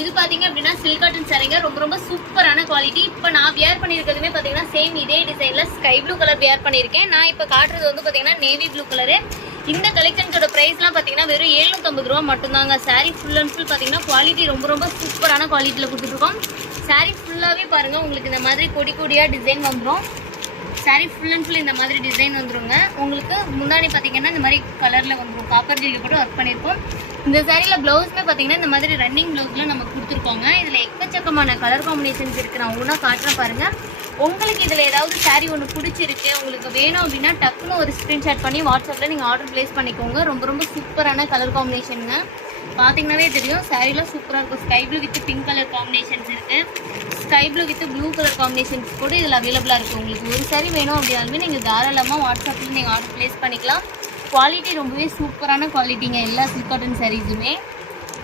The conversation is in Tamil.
இது பாத்தீங்க அப்படின்னா சில்க் காட்டன் சாரீங்க, ரொம்ப ரொம்ப சூப்பரான குவாலிட்டி. இப்போ நான் வியர் பண்ணியிருக்கிறதுமே பார்த்தீங்கன்னா சேம் இதே டிசைனில் ஸ்கை ப்ளூ கலர் வியர் பண்ணியிருக்கேன். நான் இப்போ காட்டுறது வந்து பார்த்தீங்கன்னா நேவி ப்ளூ கலரு. இந்த கலெக்ஷன்ஸோட ப்ரைஸ்லாம் பார்த்தீங்கன்னா வெறும் 750 ரூபா மட்டும்தாங்க. சாரீ ஃபுல் அண்ட் ஃபுல் பார்த்தீங்கன்னா குவாலிட்டி ரொம்ப ரொம்ப சூப்பரான குவாலிட்டியில் கொடுத்துருக்கோம். சாரீ ஃபுல்லாகவே பாருங்கள் உங்களுக்கு இந்த மாதிரி கொடி கொடியாக டிசைன் வந்துடும். சாரீ ஃபுல் அண்ட் ஃபுல் இந்த மாதிரி டிசைன் வந்துருங்க. உங்களுக்கு முந்தானி பார்த்தீங்கன்னா இந்த மாதிரி கலரில் வந்துடும். காப்பர் ஜெல்லி போட்டு ஒர்க் பண்ணியிருக்கோம். இந்த சாரியில் ப்ளவுஸுமே பார்த்தீங்கன்னா இந்த மாதிரி ரன்னிங் ப்ளவுஸில் நம்ம கொடுத்துருக்கோங்க. இதில் எக்கச்சக்கமான கலர் காம்பினேஷன்ஸ் இருக்குது. நான் ஒன்றா காட்டுறேன் பாருங்கள். உங்களுக்கு இதில் ஏதாவது சாரீ ஒன்று பிடிச்சிருக்கு, உங்களுக்கு வேணும் அப்படின்னா டக்குன்னு ஒரு ஸ்க்ரீன்ஷாட் பண்ணி வாட்ஸ்அப்பில் நீங்கள் ஆர்டர் ப்ளேஸ் பண்ணிக்கோங்க. ரொம்ப ரொம்ப சூப்பரான கலர் காம்பினேஷனுங்க. பார்த்தீங்கன்னாவே தெரியும் சாரீலாம் சூப்பராக இருக்கும். Sky blue with pink colour combinations இருக்குது. Sky blue with blue colour combinations கூட இதில் அவைலபிளாக இருக்குது. உங்களுக்கு ஒரு சாரீ வேணும் அப்படின்னாலுமே நீங்கள் தாராளமாக வாட்ஸ்அப்பில் நீங்கள் ஆர்டர் ப்ளேஸ் பண்ணிக்கலாம். குவாலிட்டி ரொம்பவே சூப்பரான குவாலிட்டிங்க எல்லா சில்க் காட்டன் சாரீஸுமே.